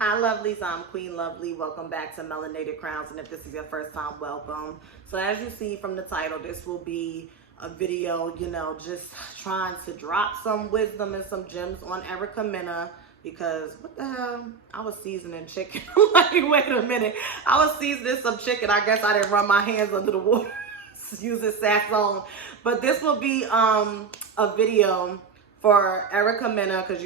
Hi lovelies, I'm Queen Lovely. Welcome back to Melanated Crowns, and if this is your first time, welcome. So as you see from the title, this will be a video, just trying to drop some wisdom and some gems on Erica Mena, because what the hell? I was seasoning chicken. Like, wait a minute. I was seasoning some chicken. I guess I didn't run my hands under the water using Safaree. But this will be a video for Erica Mena, because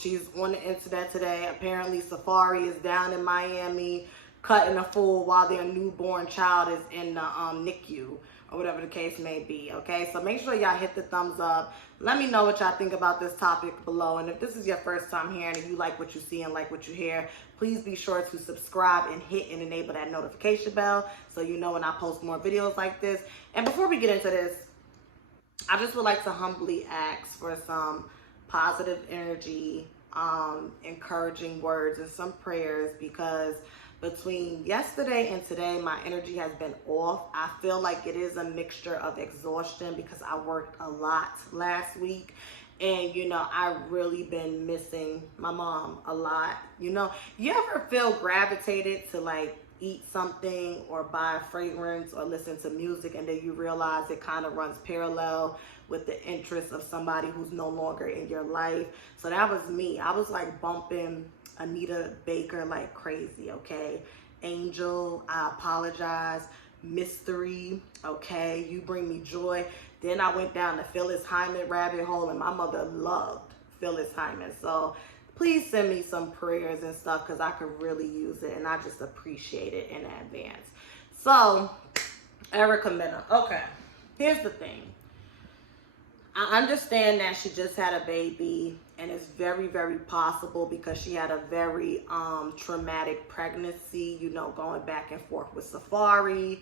she's on the internet today. Apparently Safaree is down in Miami cutting a fool while their newborn child is in the NICU, or whatever the case may be. Okay, so make sure y'all hit the thumbs up. Let me know what y'all think about this topic below, and if this is your first time here and if you like what you see and like what you hear, please be sure to subscribe and hit and enable that notification bell so you know when I post more videos like this. And before we get into this, I just would like to humbly ask for some positive energy, encouraging words, and some prayers, because between yesterday and today, my energy has been off. I feel like it is a mixture of exhaustion because I worked a lot last week. And, I've really been missing my mom a lot. You ever feel gravitated to eat something or buy a fragrance or listen to music, and then you realize it kind of runs parallel with the interests of somebody who's no longer in your life? So that was me. I was bumping Anita Baker like crazy, okay? Angel, I Apologize, Mystery, okay? You Bring Me Joy. Then I went down the Phyllis Hyman rabbit hole, and my mother loved Phyllis Hyman. So please send me some prayers and stuff, because I could really use it, and I just appreciate it in advance. So, Erica Mena. Okay, here's the thing. I understand that she just had a baby, and it's very, very possible because she had a very traumatic pregnancy, going back and forth with Safaree,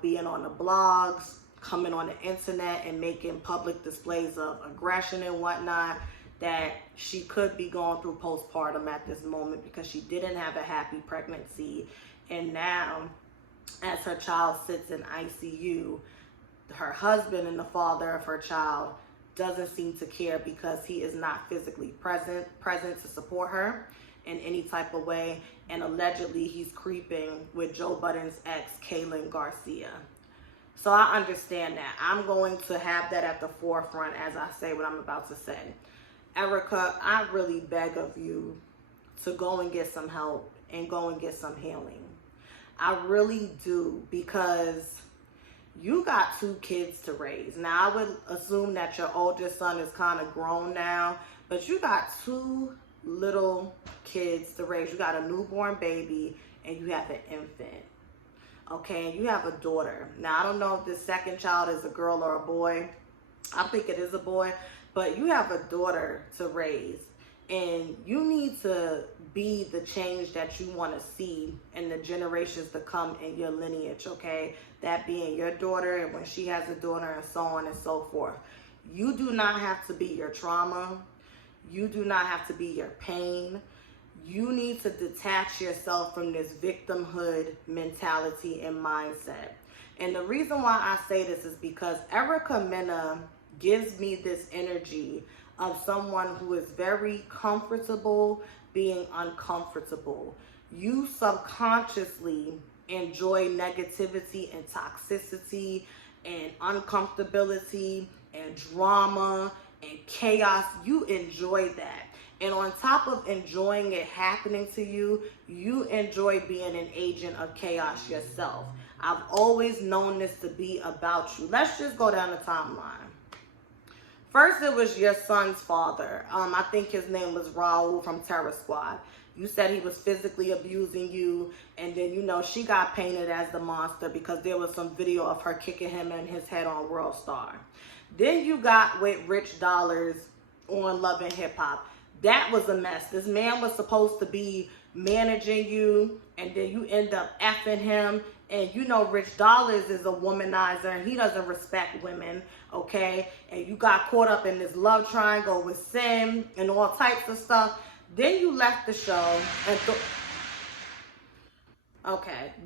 being on the blogs, coming on the internet and making public displays of aggression and whatnot, that she could be going through postpartum at this moment because she didn't have a happy pregnancy. And now, as her child sits in ICU, her husband and the father of her child doesn't seem to care because he is not physically present to support her in any type of way. And allegedly he's creeping with Joe Budden's ex, Kaylin Garcia. So I understand that. I'm going to have that at the forefront as I say what I'm about to say. Erica, I really beg of you to go and get some help and go and get some healing. I really do, because you got 2 kids to raise. Now, I would assume that your oldest son is kind of grown now, but you got 2 little kids to raise. You got a newborn baby and you have an infant. Okay, and you have a daughter. Now, I don't know if this second child is a girl or a boy. I think it is a boy. But you have a daughter to raise, and you need to be the change that you want to see in the generations to come in your lineage, okay? That being your daughter, and when she has a daughter, and so on and so forth. You do not have to be your trauma. You do not have to be your pain. You need to detach yourself from this victimhood mentality and mindset. And the reason why I say this is because Erica Mena gives me this energy of someone who is very comfortable being uncomfortable. You subconsciously enjoy negativity and toxicity and uncomfortability and drama and chaos. You enjoy that. And on top of enjoying it happening to you, you enjoy being an agent of chaos yourself. I've always known this to be about you. Let's just go down the timeline. First, it was your son's father. I think his name was Raul from Terror Squad. You said he was physically abusing you, and then, she got painted as the monster because there was some video of her kicking him in his head on World Star. Then you got with Rich Dollars on Love and Hip Hop. That was a mess. This man was supposed to be managing you, and then you end up effing him. And Rich Dollars is a womanizer, and he doesn't respect women, okay? And you got caught up in this love triangle with Sim and all types of stuff. Then you left the show and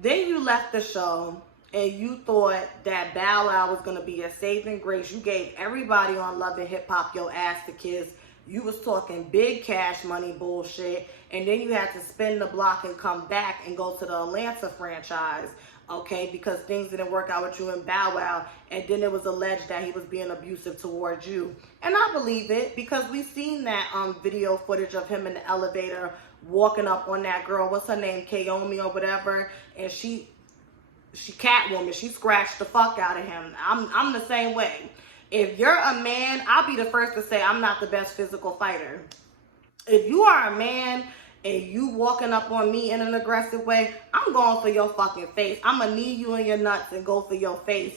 then you left the show and you thought that Bow Wow was gonna be your saving grace. You gave everybody on Love and Hip Hop your ass to kiss. You was talking big cash money bullshit, and then you had to spin the block and come back and go to the Atlanta franchise, okay, because things didn't work out with you and Bow Wow, and then it was alleged that he was being abusive towards you. And I believe it, because we've seen that video footage of him in the elevator walking up on that girl, what's her name, Kayomi or whatever, and she Catwoman, she scratched the fuck out of him. I'm the same way. If you're a man, I'll be the first to say I'm not the best physical fighter. If you are a man and you walking up on me in an aggressive way, I'm going for your fucking face. I'm going to knee you in your nuts and go for your face.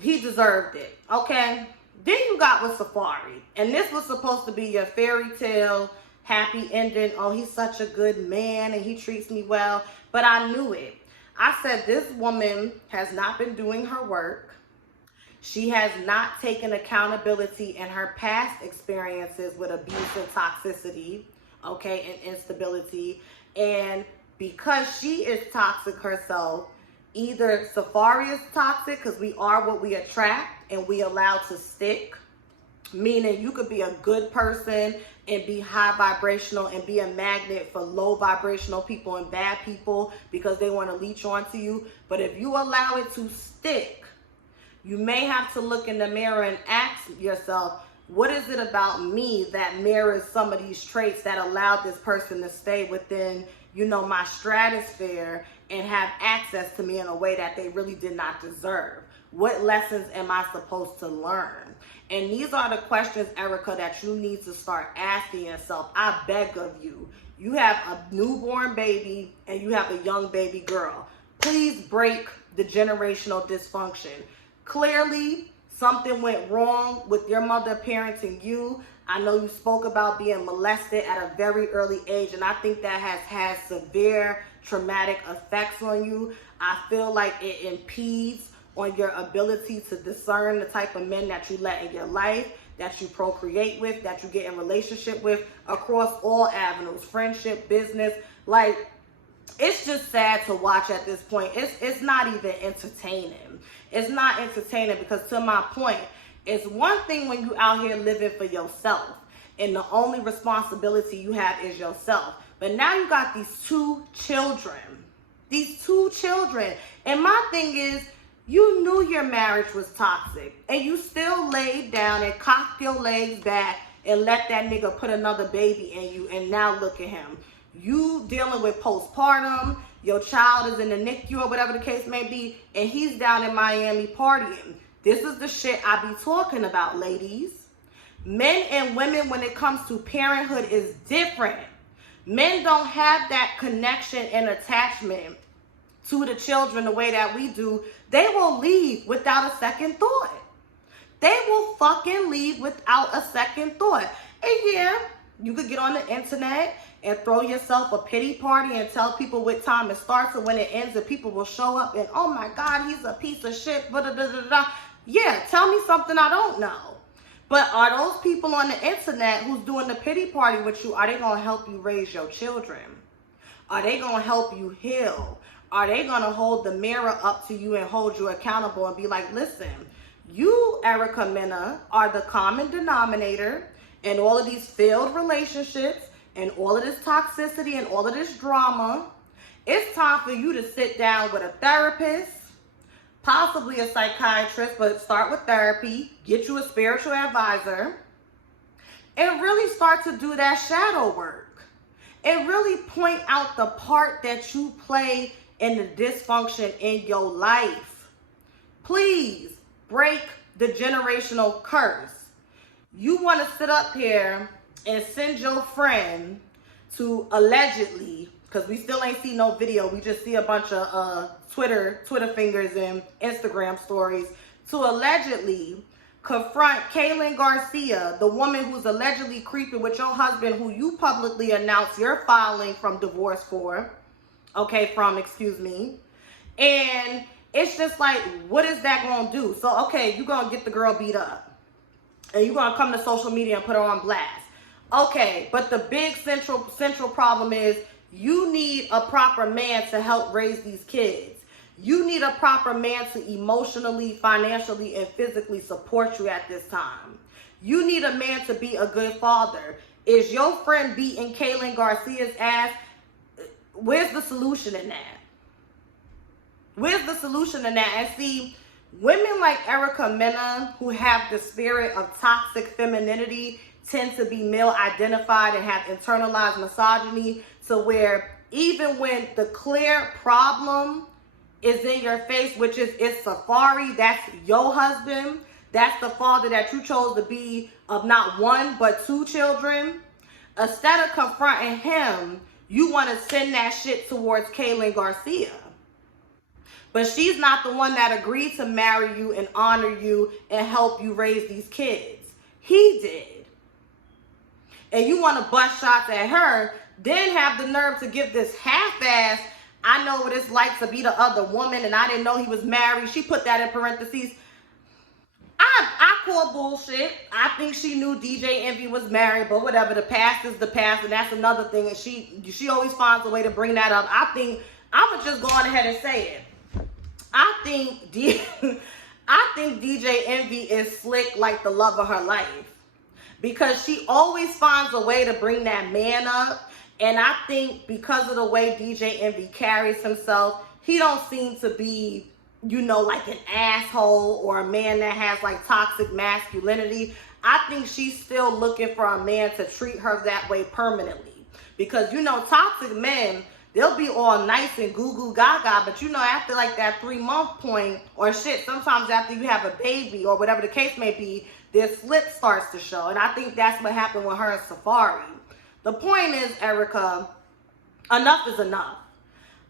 He deserved it, okay? Then you got with Safaree. And this was supposed to be your fairy tale, happy ending. Oh, he's such a good man and he treats me well. But I knew it. I said this woman has not been doing her work. She has not taken accountability in her past experiences with abuse and toxicity, okay, and instability. And because she is toxic herself, either Safaree is toxic because we are what we attract and we allow to stick, meaning you could be a good person and be high vibrational and be a magnet for low vibrational people and bad people because they want to leech onto you. But if you allow it to stick, you may have to look in the mirror and ask yourself, what is it about me that mirrors some of these traits that allowed this person to stay within, you know, my stratosphere and have access to me in a way that they really did not deserve? What lessons am I supposed to learn? And these are the questions, Erica, that you need to start asking yourself. I beg of you. You have a newborn baby and you have a young baby girl. Please break the generational dysfunction. Clearly, something went wrong with your mother parenting you. I know you spoke about being molested at a very early age, and I think that has had severe traumatic effects on you. I feel like it impedes on your ability to discern the type of men that you let in your life, that you procreate with, that you get in relationship with across all avenues, friendship, business. Like, it's just sad to watch at this point. It's not even entertaining. It's not entertaining because, to my point, it's one thing when you out here living for yourself and the only responsibility you have is yourself. But now you got these two children. And my thing is, you knew your marriage was toxic and you still laid down and cocked your legs back and let that nigga put another baby in you, and now look at him. You dealing with postpartum, your child is in the NICU or whatever the case may be, and he's down in Miami partying. This is the shit I be talking about, ladies. Men and women, when it comes to parenthood, is different. Men don't have that connection and attachment to the children the way that we do. They will leave without a second thought. They will fucking leave without a second thought. And yeah, you could get on the internet and throw yourself a pity party and tell people what time it starts and when it ends, and people will show up and, oh my God, he's a piece of shit, blah, blah, blah, blah, blah. Yeah, tell me something I don't know. But are those people on the internet who's doing the pity party with you, are they going to help you raise your children? Are they going to help you heal? Are they going to hold the mirror up to you and hold you accountable and be like, listen, you, Erica Mena, are the common denominator in all of these failed relationships and all of this toxicity and all of this drama. It's time for you to sit down with a therapist, possibly a psychiatrist, but start with therapy, get you a spiritual advisor, and really start to do that shadow work. And really point out the part that you play in the dysfunction in your life. Please break the generational curse. You want to sit up here and send your friend to allegedly, because we still ain't see no video, we just see a bunch of Twitter fingers and Instagram stories, to allegedly confront Kaylin Garcia, the woman who's allegedly creeping with your husband, who you publicly announced you're filing from divorce for, excuse me. And it's just like, what is that gonna do? So, okay, you're gonna get the girl beat up and you're gonna come to social media and put her on blast. Okay, but the big central problem is you need a proper man to help raise these kids. You need a proper man to emotionally, financially, and physically support you at this time. You need a man to be a good father. Is your friend beating Kaylin Garcia's ass? Where's the solution in that? Where's the solution in that? And see, women like Mena, who have the spirit of toxic femininity, tend to be male identified and have internalized misogyny, to where even when the clear problem is in your face, which is it's Safaree, that's your husband, that's the father that you chose to be of not one but two children, instead of confronting him, you want to send that shit towards Kaylin Garcia. But she's not the one that agreed to marry you and honor you and help you raise these kids. He did. And you want to bust shots at her, then have the nerve to give this half-ass, I know what it's like to be the other woman and I didn't know he was married. She put that in parentheses. I call bullshit. I think she knew DJ Envy was married, but whatever. The past is the past, and that's another thing. And she always finds a way to bring that up. I think I'm gonna just go on ahead and say it. I think DJ Envy is slick like the love of her life, because she always finds a way to bring that man up. And I think because of the way DJ Envy carries himself, he don't seem to be, you know, like an asshole or a man that has like toxic masculinity. I think she's still looking for a man to treat her that way permanently. Because, you know, toxic men, they'll be all nice and goo goo gaga, but you know, after like that 3-month point or shit, sometimes after you have a baby or whatever the case may be, their slip starts to show. And I think that's what happened with her and Safaree. The point is, Erica, enough is enough.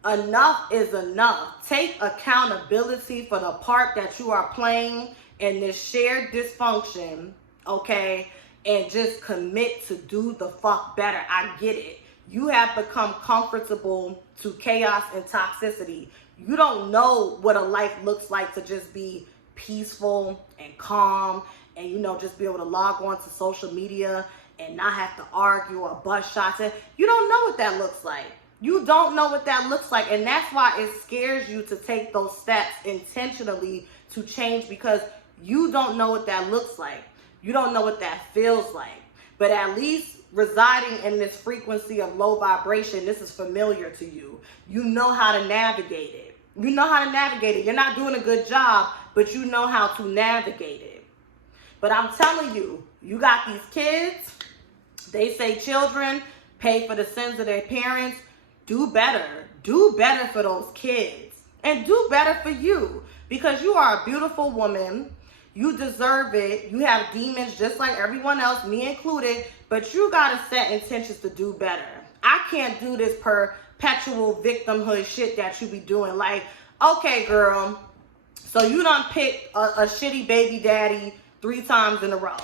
Enough is enough. Take accountability for the part that you are playing in this shared dysfunction, okay? And just commit to do the fuck better. I get it. You have become comfortable to chaos and toxicity. You don't know what a life looks like to just be peaceful and calm and, you know, just be able to log on to social media and not have to argue or bust shots. And you don't know what that looks like. You don't know what that looks like. And that's why it scares you to take those steps intentionally to change, because you don't know what that looks like. You don't know what that feels like. But at least residing in this frequency of low vibration, this is familiar to you. You know how to navigate it. You know how to navigate it. You're not doing a good job, but you know how to navigate it. But I'm telling you, you got these kids. They say children pay for the sins of their parents. Do better. Do better for those kids. And do better for you. Because you are a beautiful woman. You deserve it. You have demons just like everyone else, me included. But you got to set intentions to do better. I can't do this perpetual victimhood shit that you be doing. Like, okay, girl, so you done picked a shitty baby daddy 3 times in a row.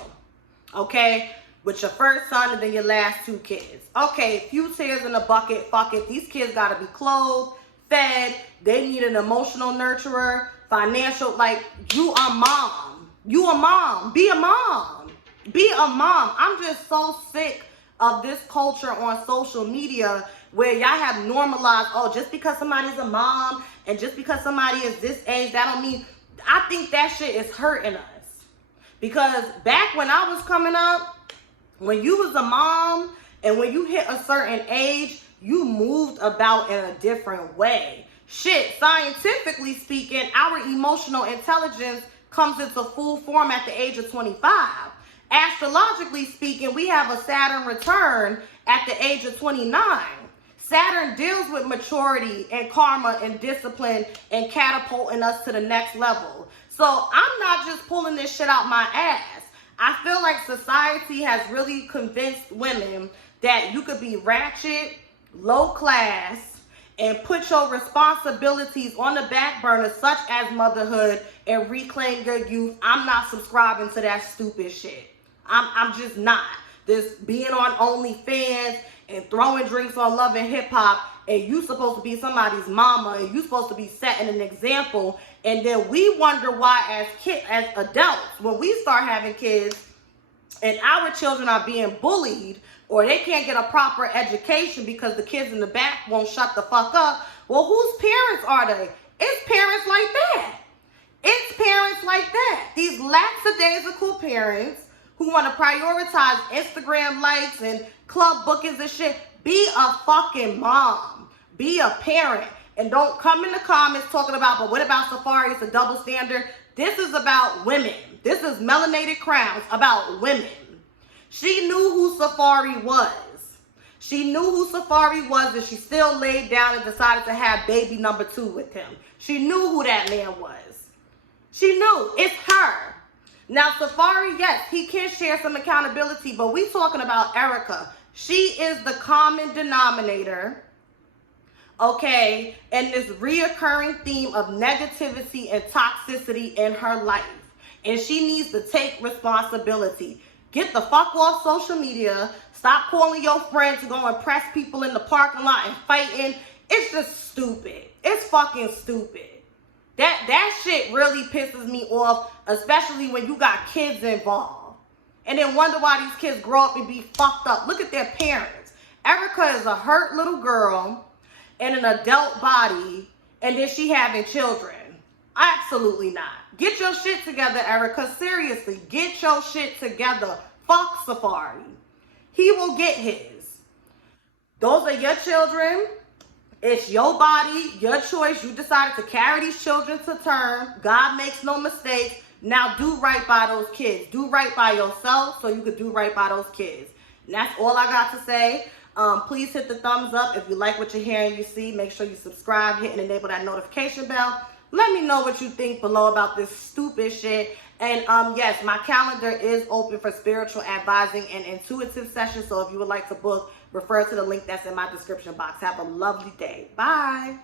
Okay? With your first son and then your last 2 kids. Okay, few tears in the bucket, fuck it. These kids gotta be clothed, fed. They need an emotional nurturer, financial, like, you a mom. You a mom. Be a mom. Be a mom. I'm just so sick of this culture on social media where y'all have normalized, oh, just because somebody's a mom and just because somebody is this age, that don't mean, I think that shit is hurting us. Because back when I was coming up, when you was a mom and when you hit a certain age, you moved about in a different way. Shit, scientifically speaking, our emotional intelligence comes into full form at the age of 25. Astrologically speaking, we have a Saturn return at the age of 29. Saturn deals with maturity and karma and discipline and catapulting us to the next level. So I'm not just pulling this shit out my ass. I feel like society has really convinced women that you could be ratchet, low class, and put your responsibilities on the back burner, such as motherhood, and reclaim your youth. I'm not subscribing to that stupid shit. I'm just not. This being on OnlyFans and throwing drinks on Love and Hip Hop, and you supposed to be somebody's mama, and you supposed to be setting an example, and then we wonder why as adults, when we start having kids and our children are being bullied or they can't get a proper education because the kids in the back won't shut the fuck up. Well, whose parents are they? It's parents like that. It's parents like that. These lackadaisical parents who want to prioritize Instagram likes and club bookings and shit, be a fucking mom. Be a parent. And don't come in the comments talking about, but what about Safaree? It's a double standard. This is about women. This is Melanated Crowns about women. She knew who Safaree was. She knew who Safaree was, and she still laid down and decided to have baby number 2 with him. She knew who that man was. She knew. It's her. Now, Safaree, yes, he can share some accountability, but we talking about Erica. She is the common denominator, okay, and this reoccurring theme of negativity and toxicity in her life. And she needs to take responsibility. Get the fuck off social media. Stop calling your friends to go impress people in the parking lot and fighting. It's just stupid. It's fucking stupid. That shit really pisses me off, especially when you got kids involved. And then wonder why these kids grow up and be fucked up. Look at their parents. Erica is a hurt little girl in an adult body, and then she having children. Absolutely not. Get your shit together, Erica. Seriously, get your shit together. Fuck Safaree. He will get his. Those are your children. It's your body, your choice. You decided to carry these children to term. God makes no mistakes. Now do right by those kids. Do right by yourself so you could do right by those kids. And that's all I got to say. Please hit the thumbs up if you like what you're hearing, you see. Make sure you subscribe, hit and enable that notification bell. Let me know what you think below about this stupid shit. And yes, my calendar is open for spiritual advising and intuitive sessions. So if you would like to book, refer to the link that's in my description box. Have a lovely day. Bye.